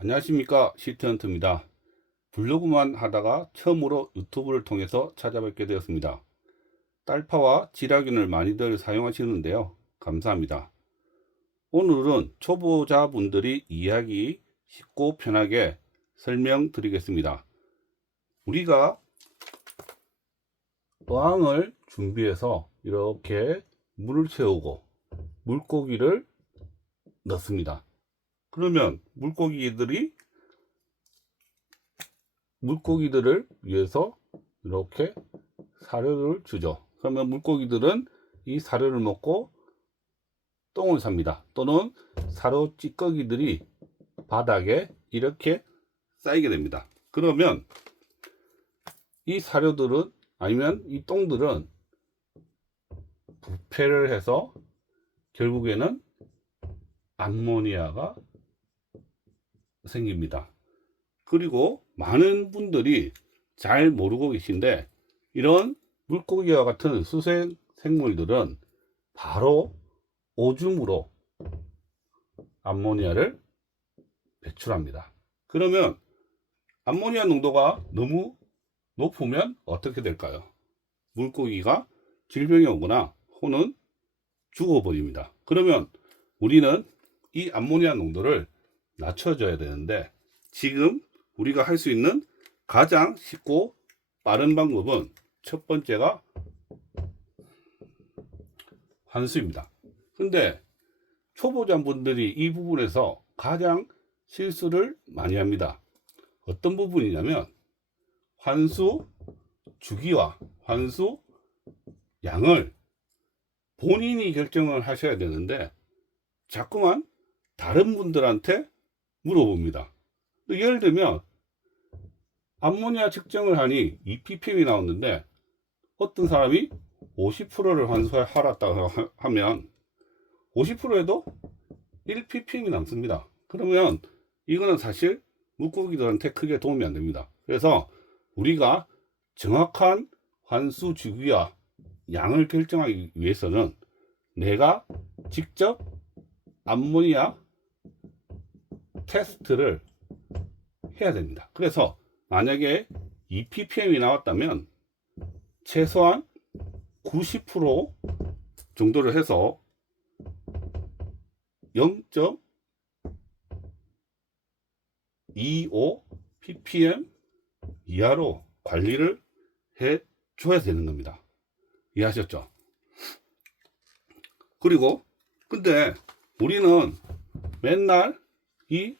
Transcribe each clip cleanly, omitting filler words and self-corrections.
안녕하십니까, 시트헌트입니다. 블로그만 하다가 처음으로 유튜브를 통해서 찾아뵙게 되었습니다. 딸파와 지라균을 많이들 사용하시는데요. 감사합니다. 오늘은 초보자분들이 이해하기 쉽고 편하게 설명드리겠습니다. 우리가 어항을 준비해서 이렇게 물을 채우고 물고기를 넣습니다. 그러면 물고기들을 위해서 이렇게 사료를 주죠. 그러면 물고기들은 이 사료를 먹고 똥을 삽니다. 또는 사료 찌꺼기들이 바닥에 이렇게 쌓이게 됩니다. 그러면 이 사료들은 아니면 이 똥들은 부패를 해서 결국에는 암모니아가 생깁니다. 그리고 많은 분들이 잘 모르고 계신데, 이런 물고기와 같은 수생 생물들은 바로 오줌으로 암모니아를 배출합니다. 그러면 암모니아 농도가 너무 높으면 어떻게 될까요? 물고기가 질병이 오거나 혹은 죽어버립니다. 그러면 우리는 이 암모니아 농도를 낮춰줘야 되는데, 지금 우리가 할 수 있는 가장 쉽고 빠른 방법은 첫 번째가 환수입니다. 근데 초보자분들이 이 부분에서 가장 실수를 많이 합니다. 어떤 부분이냐면, 환수 주기와 환수 양을 본인이 결정을 하셔야 되는데 자꾸만 다른 분들한테 물어봅니다. 예를 들면 암모니아 측정을 하니 2ppm이 나왔는데 어떤 사람이 50%를 환수하라고 하면 50%에도 1ppm이 남습니다. 그러면 이거는 사실 물고기들한테 크게 도움이 안 됩니다. 그래서 우리가 정확한 환수 주기와 양을 결정하기 위해서는 내가 직접 암모니아 테스트를 해야 됩니다. 그래서 만약에 2ppm이 나왔다면 최소한 90% 정도를 해서 0.25 ppm 이하로 관리를 해 줘야 되는 겁니다. 이해하셨죠? 그리고 근데 우리는 맨날 이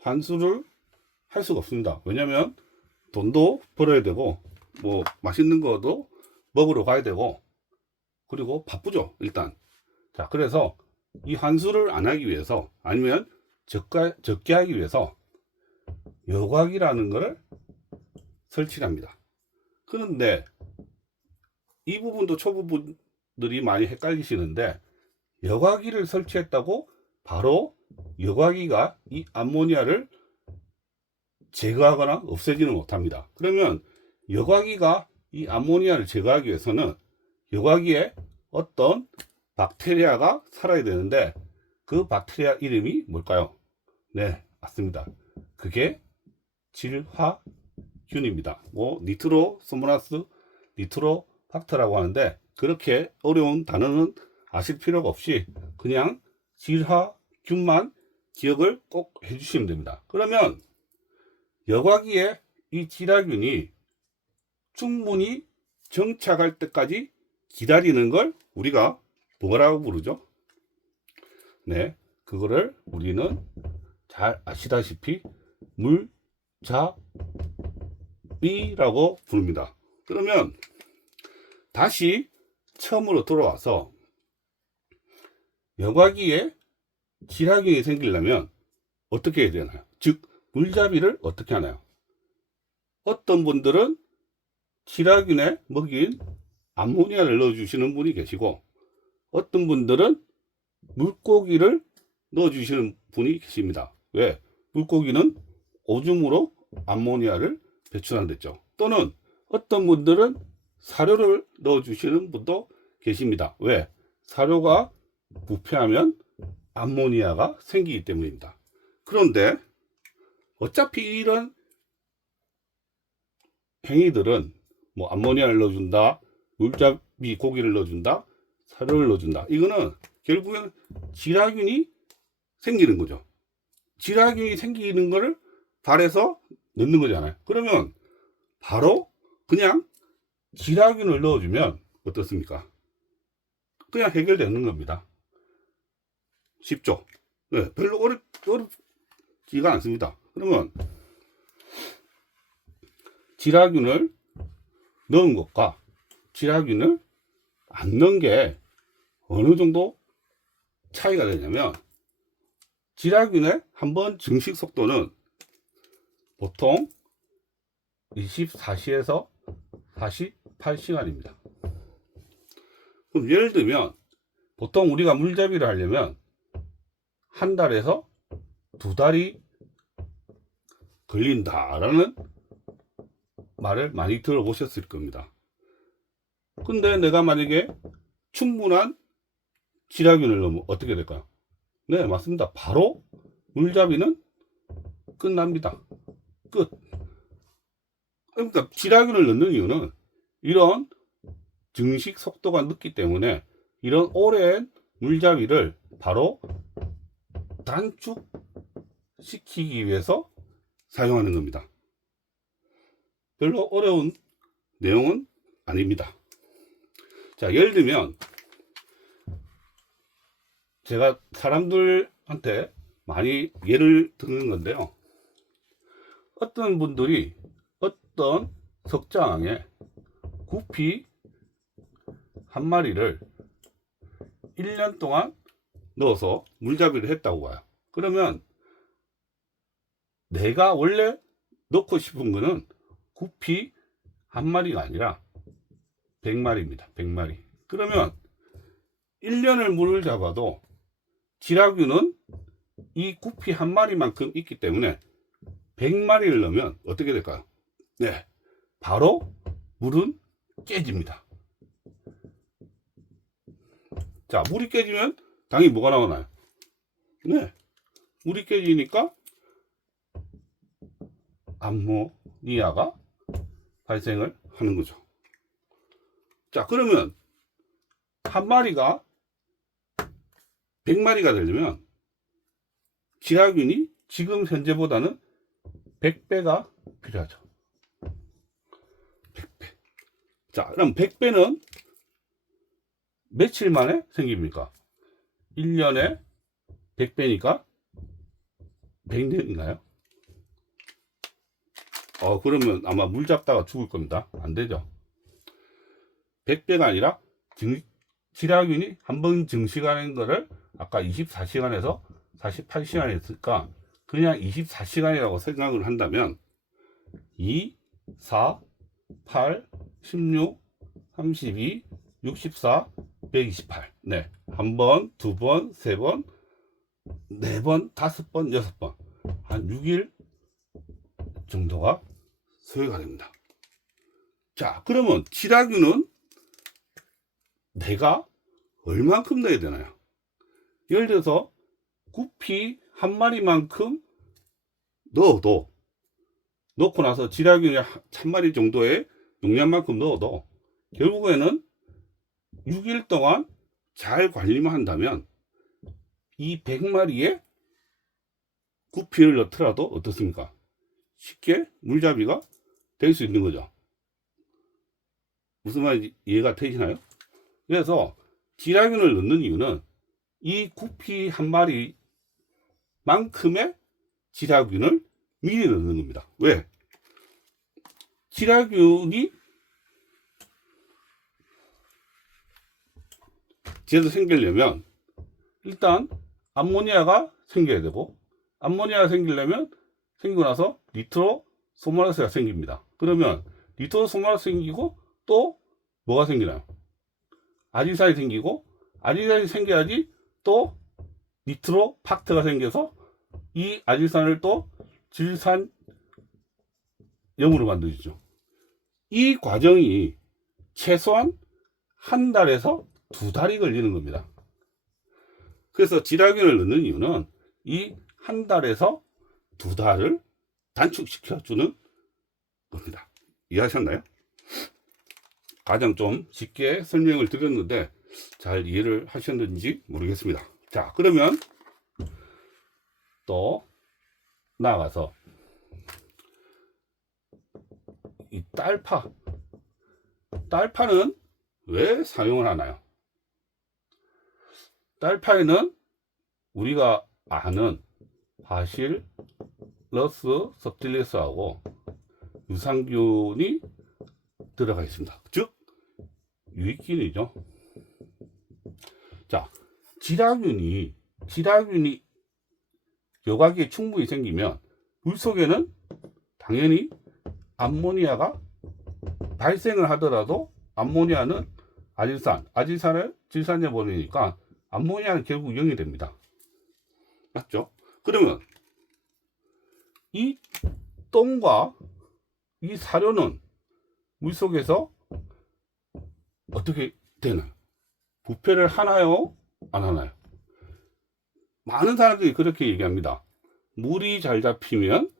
환수를 할 수가 없습니다. 왜냐면 돈도 벌어야 되고 뭐 맛있는 것도 먹으러 가야 되고 그리고 바쁘죠, 일단. 자, 그래서 이 환수를 안 하기 위해서 아니면 적게 하기 위해서 여과기라는 것을 설치합니다. 그런데 이 부분도 초보분들이 많이 헷갈리시는데, 여과기를 설치했다고 바로 여과기가 이 암모니아를 제거하거나 없애지는 못합니다. 그러면 여과기가 이 암모니아를 제거하기 위해서는 여과기에 어떤 박테리아가 살아야 되는데, 그 박테리아 이름이 뭘까요? 네, 맞습니다. 그게 질화균입니다. 뭐 니트로소모나스 니트로박터라고 하는데, 그렇게 어려운 단어는 아실 필요가 없이 그냥 질화균만 기억을 꼭 해주시면 됩니다. 그러면 여과기에 이 질화균이 충분히 정착할 때까지 기다리는 걸 우리가 뭐라고 부르죠? 네, 그거를 우리는 잘 아시다시피 물잡이라고 부릅니다. 그러면 다시 처음으로 돌아와서 여과기에 질화균이 생기려면 어떻게 해야 되나요? 즉 물잡이를 어떻게 하나요? 어떤 분들은 질화균에 먹인 암모니아를 넣어주시는 분이 계시고, 어떤 분들은 물고기를 넣어주시는 분이 계십니다. 왜? 물고기는 오줌으로 암모니아를 배출한댔죠. 또는 어떤 분들은 사료를 넣어주시는 분도 계십니다. 왜? 사료가 부패하면 암모니아가 생기기 때문입니다. 그런데 어차피 이런 행위들은 뭐 암모니아를 넣어준다, 물잡이 고기를 넣어준다, 사료를 넣어준다. 이거는 결국에는 지라균이 생기는 거죠. 지라균이 생기는 거를 발에서 넣는 거잖아요. 그러면 바로 그냥 지라균을 넣어주면 어떻습니까? 그냥 해결되는 겁니다. 쉽죠? 네, 별로 어렵지가 않습니다. 그러면 지라균을 넣은 것과 지라균을 안 넣은 게 어느 정도 차이가 되냐면, 지라균의 한번 증식 속도는 보통 24시에서 48시간입니다. 그럼 예를 들면 보통 우리가 물잡이를 하려면 한 달에서 두 달이 걸린다라는 말을 많이 들어보셨을 겁니다. 근데 내가 만약에 충분한 지라균을 넣으면 어떻게 될까요? 네, 맞습니다. 바로 물잡이는 끝납니다. 끝. 그러니까 지라균을 넣는 이유는 이런 증식 속도가 늦기 때문에 이런 오랜 물잡이를 바로 단축시키기 위해서 사용하는 겁니다. 별로 어려운 내용은 아닙니다. 자, 예를 들면 제가 사람들한테 많이 예를 드는 건데요. 어떤 분들이 어떤 석장에 구피 한 마리를 1년 동안 넣어서 물잡이를 했다고 봐요. 그러면 내가 원래 넣고 싶은 거는 구피 한 마리가 아니라 100마리입니다. 100마리. 그러면 1년을 물을 잡아도 지라균은 이 구피 한 마리만큼 있기 때문에 100마리를 넣으면 어떻게 될까요? 네, 바로 물은 깨집니다. 자, 물이 깨지면 당연히 뭐가 나오나요? 네, 물이 깨지니까 암모니아가 발생을 하는 거죠. 자, 그러면 한 마리가 100마리가 되려면 지라균이 지금 현재보다는 100배가 필요하죠. 100배. 자, 그럼 100배는 며칠 만에 생깁니까? 1년에 100배니까 100년인가요? 그러면 아마 물 잡다가 죽을 겁니다. 안 되죠. 100배가 아니라 지라균이 한 번 증식하는 거를 아까 24시간에서 48시간 했으니까 그냥 24시간이라고 생각을 한다면 2, 4, 8, 16, 32, 64, 128. 네. 한 번, 두 번, 세 번, 네 번, 다섯 번, 여섯 번. 한 6일 정도가 소요가 됩니다. 자, 그러면 지라균은 내가 얼만큼 넣어야 되나요? 예를 들어서 구피 한 마리만큼 넣어도, 넣고 나서 지라균이 1000마리 정도의 용량만큼 넣어도 결국에는 6일 동안 잘 관리만 한다면 이 100마리의 구피를 넣더라도 어떻습니까? 쉽게 물잡이가 될 수 있는 거죠. 무슨 말인지 이해가 되시나요? 그래서 지라균을 넣는 이유는 이 구피 한 마리만큼의 지라균을 미리 넣는 겁니다. 왜? 지라균이 제대로 생기려면 일단 암모니아가 생겨야 되고, 암모니아가 생기려면 생기고 나서 니트로소모나스가 생깁니다. 그러면 니트로소모나스 생기고 또 뭐가 생기나요? 아지산이 생기고, 아지산이 생겨야지 또 니트로팍트가 생겨서 이 아지산을 또 질산염으로 만들죠. 이 과정이 최소한 한 달에서 두 달이 걸리는 겁니다. 그래서 지라균을 넣는 이유는 이 한 달에서 두 달을 단축시켜주는 겁니다. 이해하셨나요? 가장 좀 쉽게 설명을 드렸는데 잘 이해를 하셨는지 모르겠습니다. 자, 그러면 또 나아가서 이 딸파는 왜 사용을 하나요? 딸파에는 우리가 아는 바실러스 섭틸리스하고 유산균이 들어가 있습니다. 즉 유익균이죠. 자, 지라균이 여과기에 충분히 생기면 물속에는 당연히 암모니아가 발생을 하더라도 암모니아는 아질산을 질산제 버리니까 암모니아는 결국 0이 됩니다. 맞죠? 그러면 이 똥과 이 사료는 물속에서 어떻게 되나요? 부패를 하나요? 안 하나요? 많은 사람들이 그렇게 얘기합니다. 물이 잘 잡히면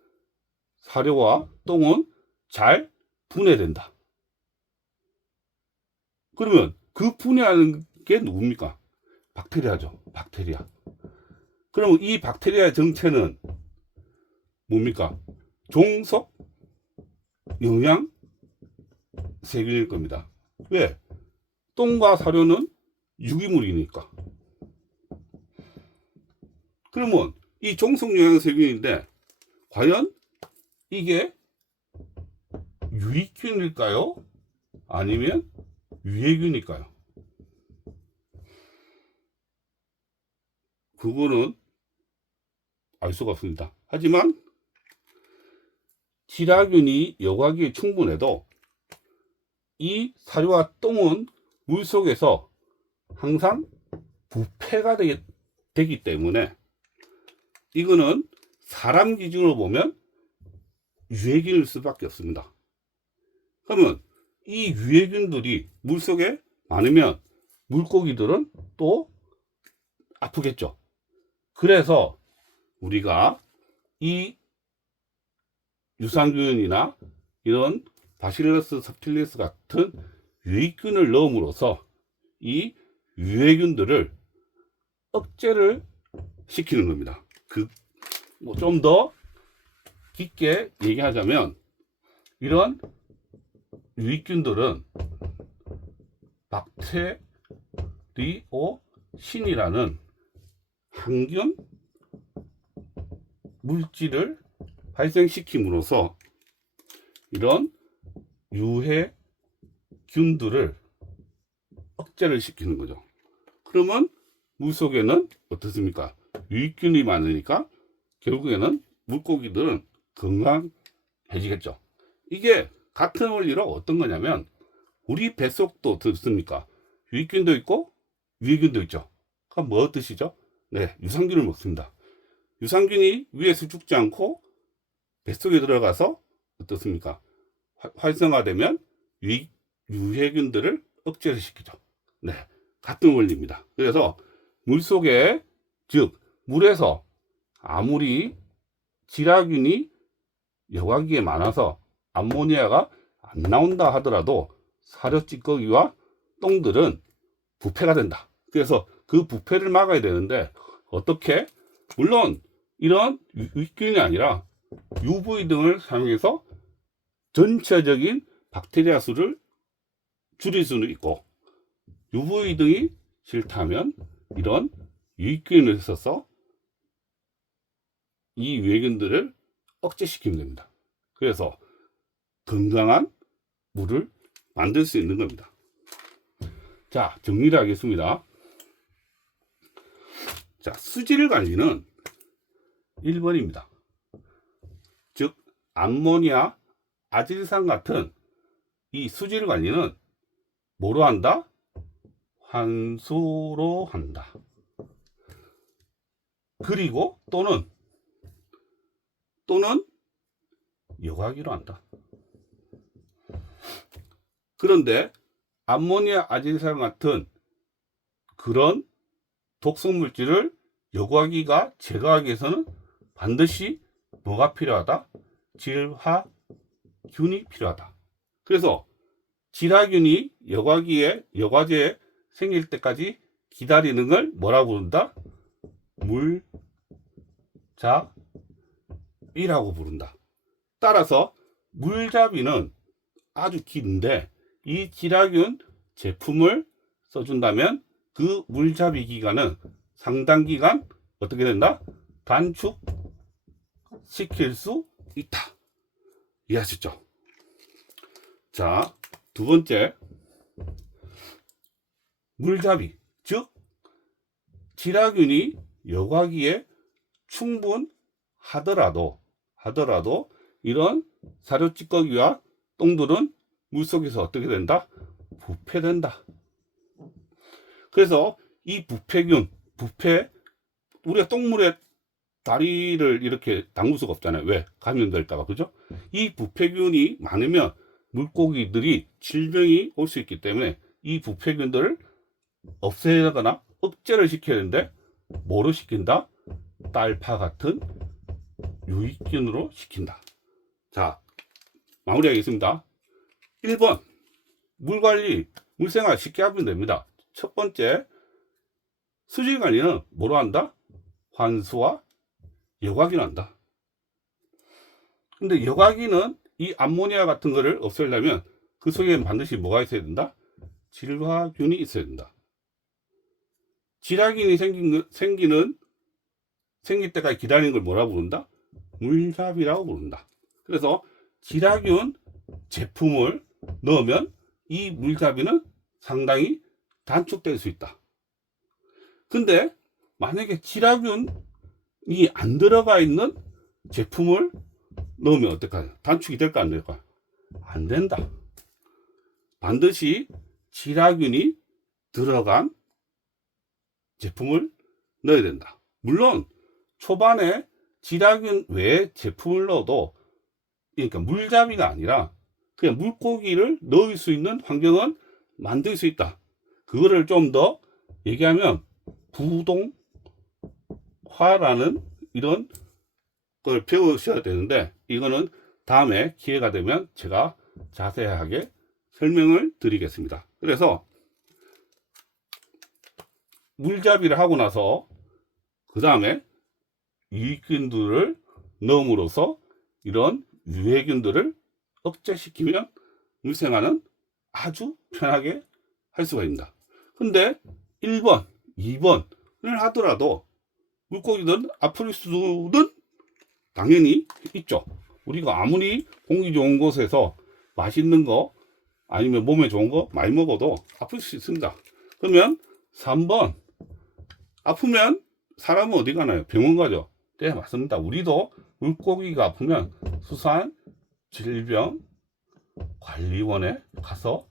사료와 똥은 잘 분해된다. 그러면 그 분해하는 게 누굽니까? 박테리아죠. 박테리아. 그러면 이 박테리아의 정체는 뭡니까? 종속 영양 세균일 겁니다. 왜? 똥과 사료는 유기물이니까. 그러면 이 종속 영양 세균인데 과연 이게 유익균일까요? 아니면 유해균일까요? 그거는 알 수가 없습니다. 하지만 지라균이 여과기에 충분해도 이 사료와 똥은 물속에서 항상 부패가 되기 때문에 이거는 사람 기준으로 보면 유해균일 수밖에 없습니다. 그러면 이 유해균들이 물속에 많으면 물고기들은 또 아프겠죠. 그래서 우리가 이 유산균이나 이런 바실러스 섭틸리스 같은 유익균을 넣음으로써 이 유해균들을 억제를 시키는 겁니다. 좀 더 깊게 얘기하자면 이런 유익균들은 박테리오신이라는 항균 물질을 발생시킴으로써 이런 유해균들을 억제를 시키는 거죠. 그러면 물속에는 어떻습니까? 유익균이 많으니까 결국에는 물고기들은 건강해지겠죠. 이게 같은 원리로 어떤 거냐면 우리 뱃속도 듣습니까? 유익균도 있고 유해균도 있죠. 그럼 뭐 드시죠? 네, 유산균을 먹습니다. 유산균이 위에서 죽지 않고 뱃속에 들어가서 어떻습니까? 활성화되면 유해균들을 억제를 시키죠. 네, 같은 원리입니다. 그래서 물속에, 즉 물에서 아무리 지라균이 여과기에 많아서 암모니아가 안 나온다 하더라도 사료 찌꺼기와 똥들은 부패가 된다. 그래서 그 부패를 막아야 되는데 어떻게? 물론 이런 유익균이 아니라 UV 등을 사용해서 전체적인 박테리아 수를 줄일 수는 있고 UV 등이 싫다면 이런 유익균을 써서 이 유해균들을 억제시키면 됩니다. 그래서 건강한 물을 만들 수 있는 겁니다. 자, 정리를 하겠습니다. 자, 수질 관리는 1번입니다. 즉 암모니아, 아질산 같은 이 수질 관리는 뭐로 한다? 환수로 한다. 그리고 또는 여과기로 한다. 그런데 암모니아, 아질산 같은 그런 독성 물질을 여과기가 제거하기 위해서는 반드시 뭐가 필요하다? 질화균이 필요하다. 그래서 질화균이 여과기에 생길 때까지 기다리는 걸 뭐라고 부른다? 물잡이라고 부른다. 따라서 물잡이는 아주 긴데 이 질화균 제품을 써준다면 그 물잡이 기간은 상당 기간 어떻게 된다? 단축시킬 수 있다. 이해하셨죠? 자, 두 번째, 물잡이, 즉 질화균이 여과기에 충분하더라도 이런 사료 찌꺼기와 똥들은 물속에서 어떻게 된다? 부패된다. 그래서 이 부패균, 우리가 똥물에 다리를 이렇게 담글 수가 없잖아요. 왜? 감염될까봐. 그죠? 이 부패균이 많으면 물고기들이 질병이 올 수 있기 때문에 이 부패균들을 없애거나 억제를 시켜야 되는데 뭐로 시킨다? 딸파 같은 유익균으로 시킨다. 자, 마무리하겠습니다. 1번 물관리, 물생활 쉽게 하면 됩니다. 첫 번째, 수질관리는 뭐로 한다? 환수와 여과기는 한다. 근데 여과기는 이 암모니아 같은 거를 없애려면 그 속에는 반드시 뭐가 있어야 된다? 질화균이 있어야 된다. 질화균이 생길 때까지 기다리는 걸 뭐라고 부른다? 물잡이라고 부른다. 그래서 질화균 제품을 넣으면 이 물잡이는 상당히 단축될 수 있다. 근데 만약에 질화균이 안 들어가 있는 제품을 넣으면 어떨까요? 단축이 될까 안 될까? 안 된다. 반드시 질화균이 들어간 제품을 넣어야 된다. 물론 초반에 질화균 외에 제품을 넣어도, 그러니까 물잡이가 아니라 그냥 물고기를 넣을 수 있는 환경은 만들 수 있다. 그거를 좀 더 얘기하면 부동화라는 이런 걸 배우셔야 되는데, 이거는 다음에 기회가 되면 제가 자세하게 설명을 드리겠습니다. 그래서 물잡이를 하고 나서 그 다음에 유익균들을 넣음으로써 이런 유해균들을 억제시키면 물생활은 아주 편하게 할 수가 있습니다. 근데 1번, 2번을 하더라도 물고기들은 아플 수는 당연히 있죠. 우리가 아무리 공기 좋은 곳에서 맛있는 거 아니면 몸에 좋은 거 많이 먹어도 아플 수 있습니다. 그러면 3번, 아프면 사람은 어디 가나요? 병원 가죠. 네, 맞습니다. 우리도 물고기가 아프면 수산질병관리원에 가서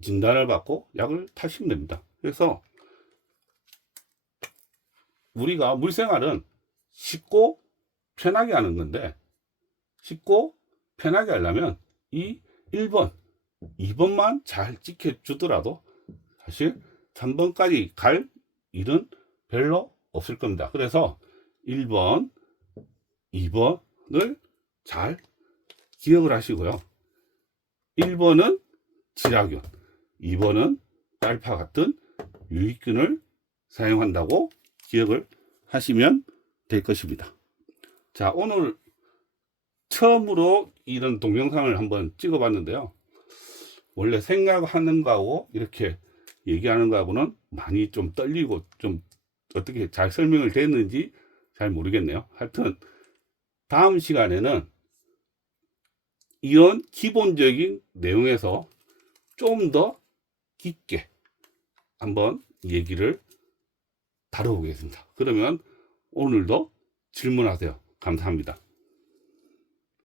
진단을 받고 약을 타시면 됩니다. 그래서 우리가 물생활은 쉽고 편하게 하는 건데, 쉽고 편하게 하려면 이 1번, 2번만 잘 지켜주더라도 사실 3번까지 갈 일은 별로 없을 겁니다. 그래서 1번, 2번을 잘 기억을 하시고요. 1번은 질화균, 2번은 딸파 같은 유익균을 사용한다고 기억을 하시면 될 것입니다. 자, 오늘 처음으로 이런 동영상을 한번 찍어 봤는데요. 원래 생각하는 거하고 이렇게 얘기하는 거하고는 많이 좀 떨리고 좀 어떻게 잘 설명을 됐는지 잘 모르겠네요. 하여튼 다음 시간에는 이런 기본적인 내용에서 좀 더 깊게 한번 얘기를 다뤄보겠습니다. 그러면 오늘도 질문하세요. 감사합니다.